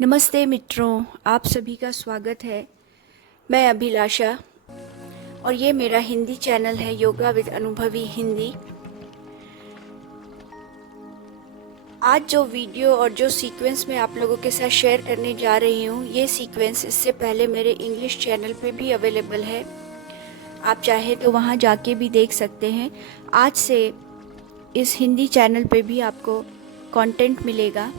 नमस्ते मित्रों, आप सभी का स्वागत है। मैं अभिलाषा और ये मेरा हिंदी चैनल है योगा विद अनुभवी हिंदी। आज जो वीडियो और जो सीक्वेंस मैं आप लोगों के साथ शेयर करने जा रही हूँ, ये सीक्वेंस इससे पहले मेरे इंग्लिश चैनल पे भी अवेलेबल है। आप चाहे तो वहाँ जाके भी देख सकते हैं। आज से इस हिंदी चैनल पे भी आपको कंटेंट मिलेगा।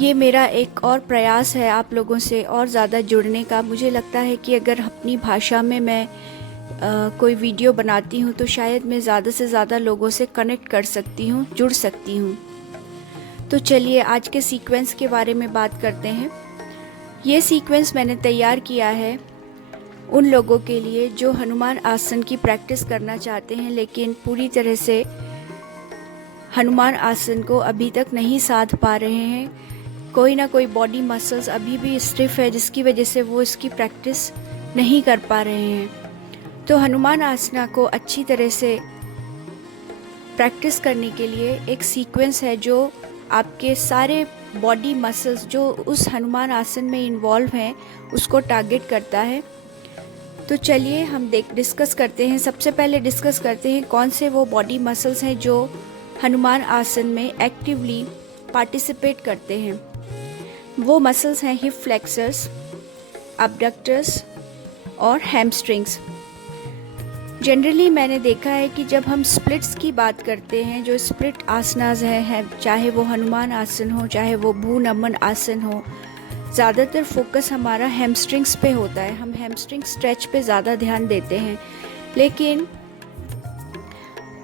ये मेरा एक और प्रयास है आप लोगों से और ज़्यादा जुड़ने का। मुझे लगता है कि अगर अपनी भाषा में मैं कोई वीडियो बनाती हूँ तो शायद मैं ज़्यादा से ज़्यादा लोगों से कनेक्ट कर सकती हूँ, जुड़ सकती हूँ। तो चलिए आज के सीक्वेंस के बारे में बात करते हैं। ये सीक्वेंस मैंने तैयार किया है उन लोगों के लिए जो हनुमान आसन की प्रैक्टिस करना चाहते हैं लेकिन पूरी तरह से हनुमान आसन को अभी तक नहीं साध पा रहे हैं। कोई ना कोई बॉडी मसल्स अभी भी स्टिफ है जिसकी वजह से वो इसकी प्रैक्टिस नहीं कर पा रहे हैं। तो हनुमान आसना को अच्छी तरह से प्रैक्टिस करने के लिए एक सीक्वेंस है जो आपके सारे बॉडी मसल्स जो उस हनुमान आसन में इन्वॉल्व हैं उसको टारगेट करता है। तो चलिए हम डिस्कस करते हैं। सबसे पहले डिस्कस करते हैं कौन से वो बॉडी मसल्स हैं जो हनुमान आसन में एक्टिवली पार्टिसिपेट करते हैं। वो मसल्स हैं हिप फ्लेक्सर्स, अबडक्टर्स और हैमस्ट्रिंग्स। जनरली मैंने देखा है कि जब हम स्प्लिट्स की बात करते हैं, जो स्प्लिट आसनाज हैं, चाहे वो हनुमान आसन हो चाहे वो भू नमन आसन हो, ज़्यादातर फोकस हमारा हैमस्ट्रिंग्स पे होता है। हम हैमस्ट्रिंग स्ट्रेच पे ज़्यादा ध्यान देते हैं, लेकिन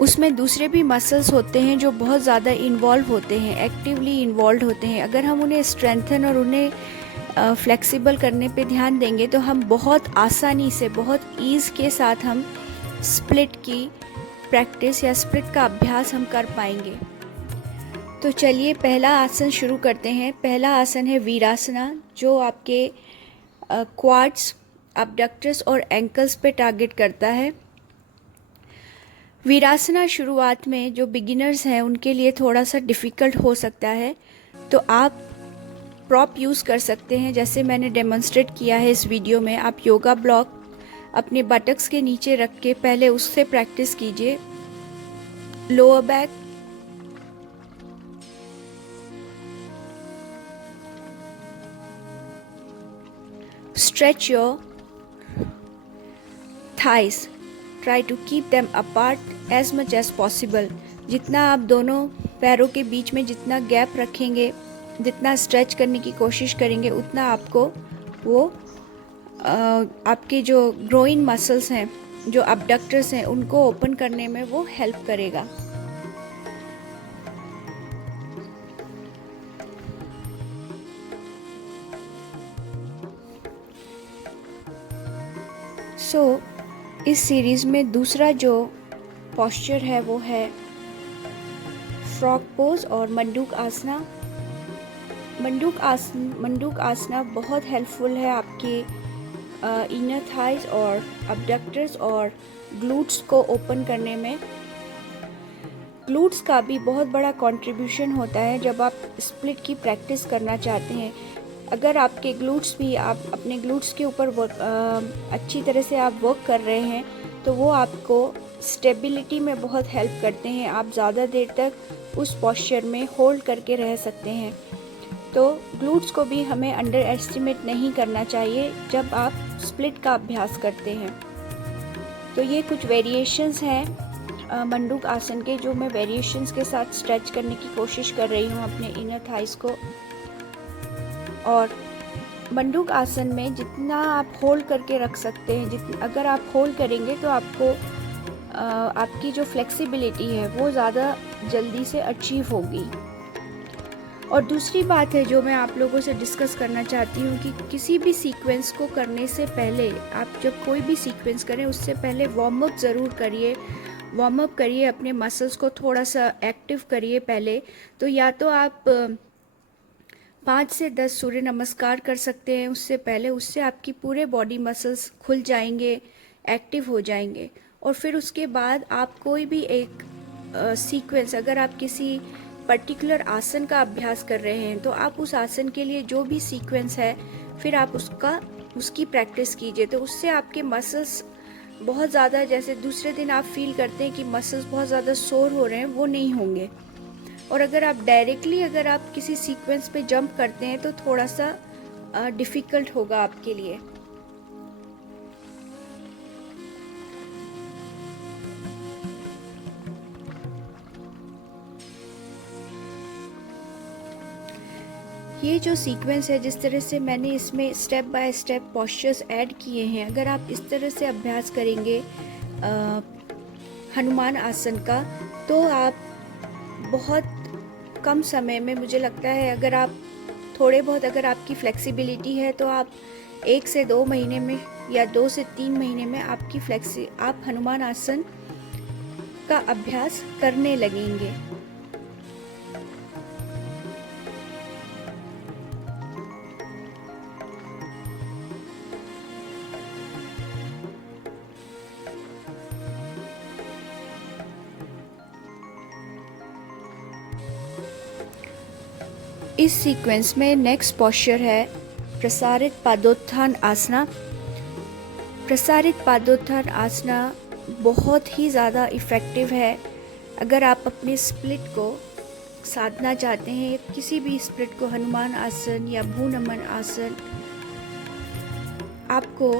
उसमें दूसरे भी मसल्स होते हैं जो बहुत ज़्यादा इन्वॉल्व होते हैं, एक्टिवली इन्वॉल्व होते हैं। अगर हम उन्हें स्ट्रेंथन और उन्हें फ्लेक्सिबल करने पे ध्यान देंगे तो हम बहुत आसानी से, बहुत ईज़ के साथ हम स्प्लिट की प्रैक्टिस या स्प्लिट का अभ्यास हम कर पाएंगे। तो चलिए पहला आसन शुरू करते हैं। पहला आसन है वीरासना, जो आपके क्वाड्स, अबडक्टर्स और एंकल्स पे टारगेट करता है। वीरासना शुरुआत में जो बिगिनर्स हैं उनके लिए थोड़ा सा डिफ़िकल्ट हो सकता है, तो आप प्रॉप यूज़ कर सकते हैं जैसे मैंने डेमोन्स्ट्रेट किया है इस वीडियो में। आप योगा ब्लॉक अपने बटक्स के नीचे रख के पहले उससे प्रैक्टिस कीजिए। Lower back, stretch your thighs, try to keep them apart as much as possible। जितना आप दोनों पैरों के बीच में जितना गैप रखेंगे, जितना स्ट्रेच करने की कोशिश करेंगे, उतना आपको वो आपके जो ग्रोइन मसल्स हैं, जो अबडक्टर्स हैं, उनको ओपन करने में वो हेल्प करेगा। इस सीरीज़ में दूसरा जो पोस्चर है वो है फ्रॉग पोज और मंडूक आसना। मंडूक आसना बहुत हेल्पफुल है आपके इनर थाइज और अबडक्टर्स और ग्लूट्स को ओपन करने में। ग्लूट्स का भी बहुत बड़ा कंट्रीब्यूशन होता है जब आप स्प्लिट की प्रैक्टिस करना चाहते हैं। अगर आपके ग्लूट्स भी, आप अपने ग्लूट्स के ऊपर अच्छी तरह से आप वर्क कर रहे हैं तो वो आपको स्टेबिलिटी में बहुत हेल्प करते हैं। आप ज़्यादा देर तक उस पोस्चर में होल्ड करके रह सकते हैं। तो ग्लूट्स को भी हमें अंडर एस्टिमेट नहीं करना चाहिए जब आप स्प्लिट का अभ्यास करते हैं। तो ये कुछ वेरिएशंस हैं मंडूक आसन के, जो मैं वेरिएशंस के साथ स्ट्रेच करने की कोशिश कर रही हूँ अपने इनर थाइस को। और मंडूक आसन में जितना आप होल्ड करके रख सकते हैं, अगर आप होल्ड करेंगे तो आपको आपकी जो फ्लेक्सिबिलिटी है वो ज़्यादा जल्दी से अचीव होगी। और दूसरी बात है जो मैं आप लोगों से डिस्कस करना चाहती हूँ कि किसी भी सीक्वेंस को करने से पहले, आप जब कोई भी सीक्वेंस करें उससे पहले वार्म अप ज़रूर करिए। वार्म अप करिए, अपने मसल्स को थोड़ा सा एक्टिव करिए पहले। तो या तो आप 5 से 10 सूर्य नमस्कार कर सकते हैं उससे पहले, उससे आपकी पूरे बॉडी मसल्स खुल जाएंगे, एक्टिव हो जाएंगे। और फिर उसके बाद आप कोई भी एक सीक्वेंस, अगर आप किसी पर्टिकुलर आसन का अभ्यास कर रहे हैं तो आप उस आसन के लिए जो भी सीक्वेंस है फिर आप उसकी प्रैक्टिस कीजिए। तो उससे आपके मसल्स बहुत ज़्यादा, जैसे दूसरे दिन आप फील करते हैं कि मसल्स बहुत ज़्यादा सोर हो रहे हैं, वो नहीं होंगे। और अगर आप डायरेक्टली अगर आप किसी सीक्वेंस पे जंप करते हैं तो थोड़ा सा डिफ़िकल्ट होगा आपके लिए। ये जो सीक्वेंस है, जिस तरह से मैंने इसमें step by step postures add किए हैं, अगर आप इस तरह से अभ्यास करेंगे हनुमान आसन का, तो आप बहुत कम समय में, मुझे लगता है अगर आप थोड़े बहुत, अगर आपकी फ्लेक्सिबिलिटी है तो आप 1 से 2 महीने में या 2 से 3 महीने में आप हनुमान आसन का अभ्यास करने लगेंगे। इस सीक्वेंस में नेक्स्ट पोस्चर है प्रसारित पादोत्थान आसना। प्रसारित पादोत्थान आसना बहुत ही ज़्यादा इफ़ेक्टिव है अगर आप अपने स्प्लिट को साधना चाहते हैं, किसी भी स्प्लिट को, हनुमान आसन या भूनमन आसन। आपको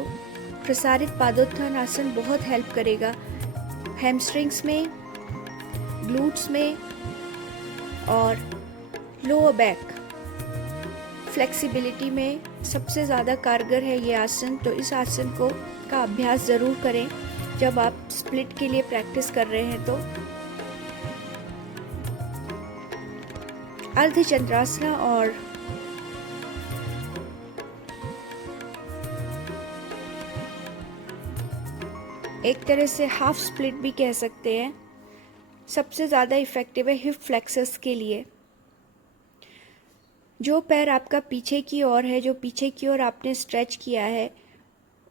प्रसारित पादोत्थान आसन बहुत हेल्प करेगा हैमस्ट्रिंग्स में, ग्लूट्स में और लोअर बैक फ्लेक्सिबिलिटी में सबसे ज़्यादा कारगर है ये आसन। तो इस आसन का अभ्यास ज़रूर करें जब आप स्प्लिट के लिए प्रैक्टिस कर रहे हैं। तो अर्धचंद्रासना और एक तरह से हाफ स्प्लिट भी कह सकते हैं, सबसे ज़्यादा इफ़ेक्टिव है हिप फ्लेक्सर्स के लिए। जो पैर आपका पीछे की ओर है, जो पीछे की ओर आपने स्ट्रेच किया है,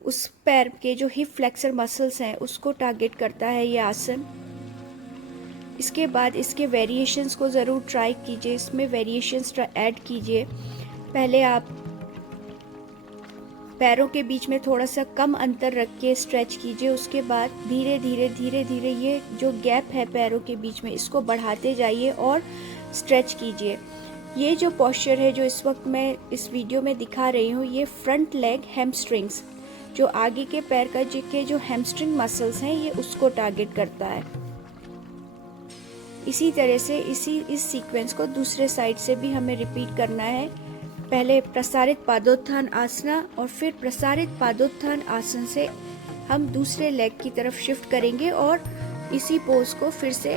उस पैर के जो हिप फ्लेक्सर मसल्स हैं उसको टारगेट करता है ये आसन। इसके बाद इसके वेरिएशंस को ज़रूर ट्राई कीजिए, इसमें वेरिएशंस ऐड कीजिए। पहले आप पैरों के बीच में थोड़ा सा कम अंतर रख के स्ट्रेच कीजिए, उसके बाद धीरे धीरे ये जो गैप है पैरों के बीच में, इसको बढ़ाते जाइए और स्ट्रेच कीजिए। ये जो पोस्चर है जो इस वक्त मैं इस वीडियो में दिखा रही हूँ, ये फ्रंट लेग हैमस्ट्रिंग्स, जो आगे के पैर का के जो हैमस्ट्रिंग मसल्स हैं, ये उसको टारगेट करता है। इसी तरह से इस सीक्वेंस को दूसरे साइड से भी हमें रिपीट करना है। पहले प्रसारित पादोत्थान आसना और फिर प्रसारित पादोत्थान आसन से हम दूसरे लेग की तरफ शिफ्ट करेंगे और इसी पोज को फिर से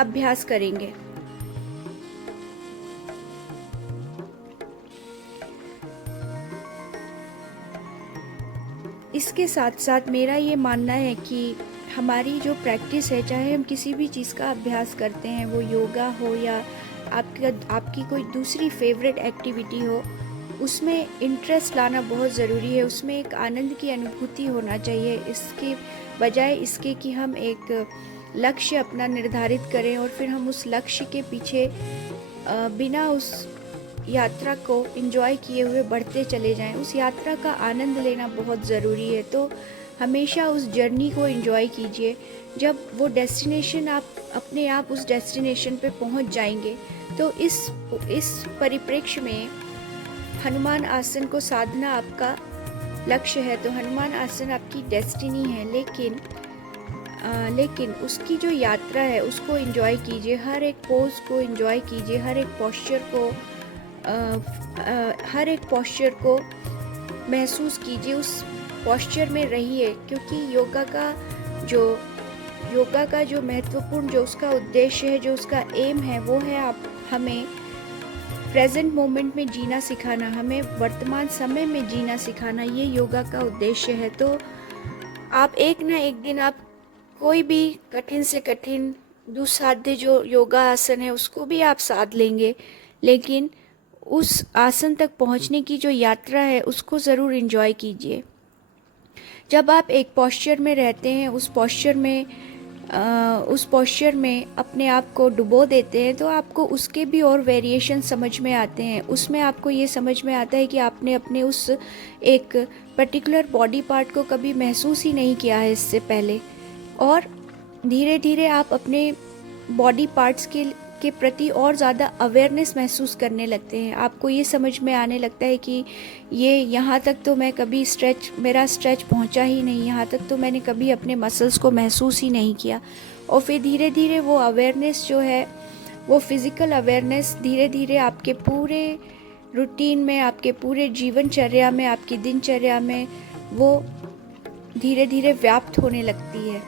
अभ्यास करेंगे। इसके साथ साथ मेरा ये मानना है कि हमारी जो प्रैक्टिस है, चाहे हम किसी भी चीज़ का अभ्यास करते हैं, वो योगा हो या आपकी कोई दूसरी फेवरेट एक्टिविटी हो, उसमें इंटरेस्ट लाना बहुत ज़रूरी है। उसमें एक आनंद की अनुभूति होना चाहिए, इसके बजाय इसके कि हम एक लक्ष्य अपना निर्धारित करें और फिर हम उस लक्ष्य के पीछे बिना उस यात्रा को एंजॉय किए हुए बढ़ते चले जाएं। उस यात्रा का आनंद लेना बहुत ज़रूरी है। तो हमेशा उस जर्नी को एंजॉय कीजिए। जब वो डेस्टिनेशन अपने आप उस डेस्टिनेशन पे पहुंच जाएंगे, तो इस परिप्रेक्ष्य में हनुमान आसन को साधना आपका लक्ष्य है, तो हनुमान आसन आपकी डेस्टिनी है। लेकिन उसकी जो यात्रा है उसको एंजॉय कीजिए, हर एक पोज को एंजॉय कीजिए, हर एक पोस्चर को महसूस कीजिए, उस पोस्चर में रहिए। क्योंकि योगा का जो महत्वपूर्ण, जो उसका उद्देश्य है, जो उसका एम है, वो है हमें प्रेजेंट मोमेंट में जीना सिखाना, हमें वर्तमान समय में जीना सिखाना, ये योगा का उद्देश्य है। तो आप एक ना एक दिन आप कोई भी कठिन से कठिन दुस्साध्य जो योगा आसन है उसको भी आप साध लेंगे, लेकिन उस आसन तक पहुंचने की जो यात्रा है उसको ज़रूर एंजॉय कीजिए। जब आप एक पोस्चर में रहते हैं, उस पोस्चर में उस पोस्चर में अपने आप को डुबो देते हैं तो आपको उसके भी और वेरिएशन समझ में आते हैं। उसमें आपको ये समझ में आता है कि आपने अपने उस एक पर्टिकुलर बॉडी पार्ट को कभी महसूस ही नहीं किया है इससे पहले, और धीरे धीरे आप अपने बॉडी पार्ट्स के प्रति और ज़्यादा अवेयरनेस महसूस करने लगते हैं। आपको ये समझ में आने लगता है कि ये यहाँ तक तो मैं कभी मेरा स्ट्रेच पहुँचा ही नहीं, यहाँ तक तो मैंने कभी अपने मसल्स को महसूस ही नहीं किया। और फिर धीरे धीरे वो अवेयरनेस जो है, वो फिज़िकल अवेयरनेस धीरे धीरे आपके पूरे रूटीन में, आपके पूरे जीवनचर्या में, आपकी दिनचर्या में वो धीरे धीरे व्याप्त होने लगती है।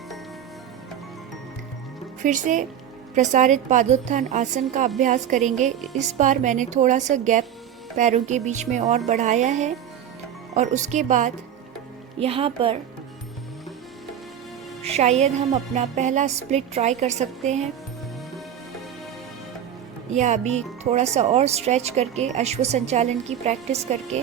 फिर से प्रसारित पादोत्थान आसन का अभ्यास करेंगे। इस बार मैंने थोड़ा सा गैप पैरों के बीच में और बढ़ाया है, और उसके बाद यहाँ पर शायद हम अपना पहला स्प्लिट ट्राई कर सकते हैं, या अभी थोड़ा सा और स्ट्रेच करके अश्व संचालन की प्रैक्टिस करके।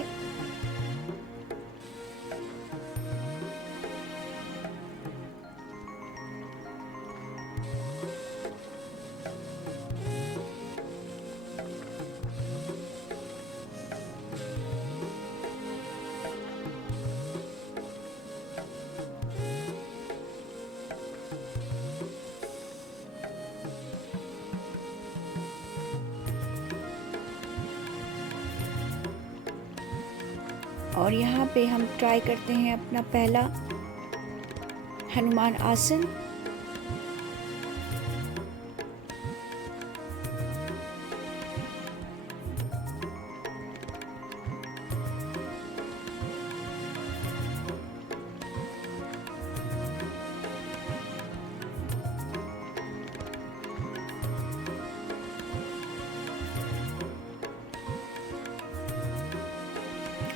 और यहाँ पे हम ट्राई करते हैं अपना पहला हनुमान आसन।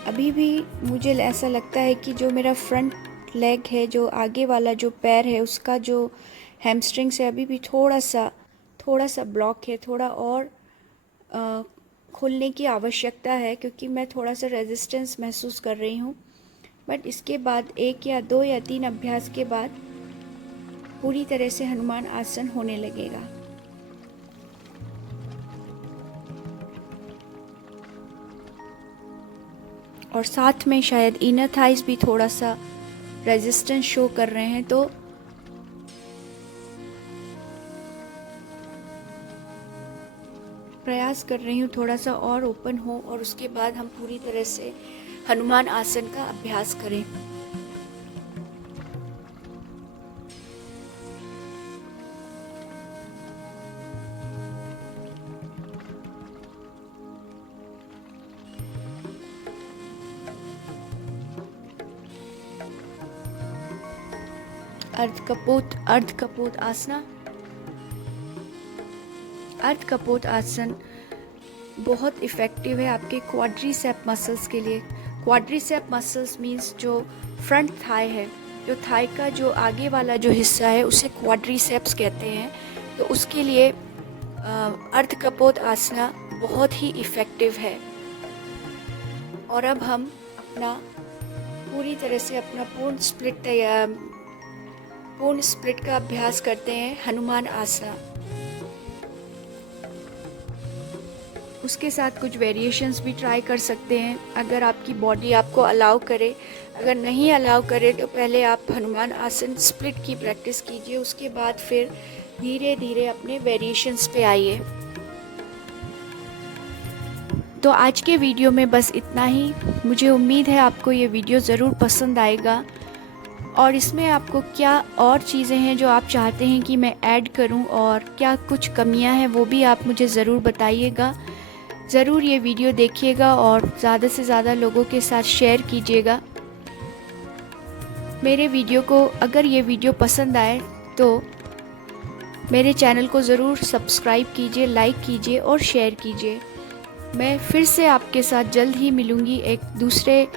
अभी भी मुझे ऐसा लगता है कि जो मेरा फ्रंट लेग है, जो आगे वाला जो पैर है, उसका जो हैमस्ट्रिंग्स है अभी भी थोड़ा सा ब्लॉक है। थोड़ा और खुलने की आवश्यकता है, क्योंकि मैं थोड़ा सा रेजिस्टेंस महसूस कर रही हूँ। बट इसके बाद 1 या 2 या 3 अभ्यास के बाद पूरी तरह से हनुमान आसन होने लगेगा। और साथ में शायद इनर थाइज भी थोड़ा सा रेजिस्टेंस शो कर रहे हैं, तो प्रयास कर रही हूँ थोड़ा सा और ओपन हो, और उसके बाद हम पूरी तरह से हनुमान आसन का अभ्यास करें। अर्ध कपोत आसना। अर्ध कपोत आसन बहुत इफ़ेक्टिव है आपके क्वाड्रीसेप मसल्स के लिए। क्वाड्रीसेप मसल्स मींस जो फ्रंट थाई है, जो थाई का जो आगे वाला जो हिस्सा है उसे क्वाड्रीसेप्स कहते हैं। तो उसके लिए अर्ध कपोत आसना बहुत ही इफ़ेक्टिव है। और अब हम अपना पूरी तरह से अपना पूर्ण स्प्लिट का अभ्यास करते हैं, हनुमान आसना। उसके साथ कुछ वेरिएशंस भी ट्राई कर सकते हैं अगर आपकी बॉडी आपको अलाउ करे। अगर नहीं अलाउ करे तो पहले आप हनुमान आसन स्प्लिट की प्रैक्टिस कीजिए, उसके बाद फिर धीरे धीरे अपने वेरिएशंस पे आइए। तो आज के वीडियो में बस इतना ही। मुझे उम्मीद है आपको ये वीडियो ज़रूर पसंद आएगा, और इसमें आपको क्या और चीज़ें हैं जो आप चाहते हैं कि मैं ऐड करूं, और क्या कुछ कमियां हैं वो भी आप मुझे ज़रूर बताइएगा। ज़रूर ये वीडियो देखिएगा और ज़्यादा से ज़्यादा लोगों के साथ शेयर कीजिएगा। मेरे वीडियो को अगर ये वीडियो पसंद आए तो मेरे चैनल को ज़रूर सब्सक्राइब कीजिए, लाइक कीजिए और शेयर कीजिए। मैं फिर से आपके साथ जल्द ही मिलूँगी एक दूसरे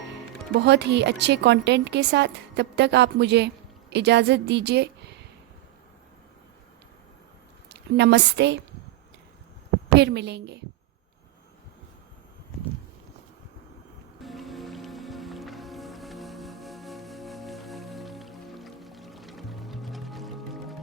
बहुत ही अच्छे कंटेंट के साथ। तब तक आप मुझे इजाज़त दीजिए। नमस्ते, फिर मिलेंगे।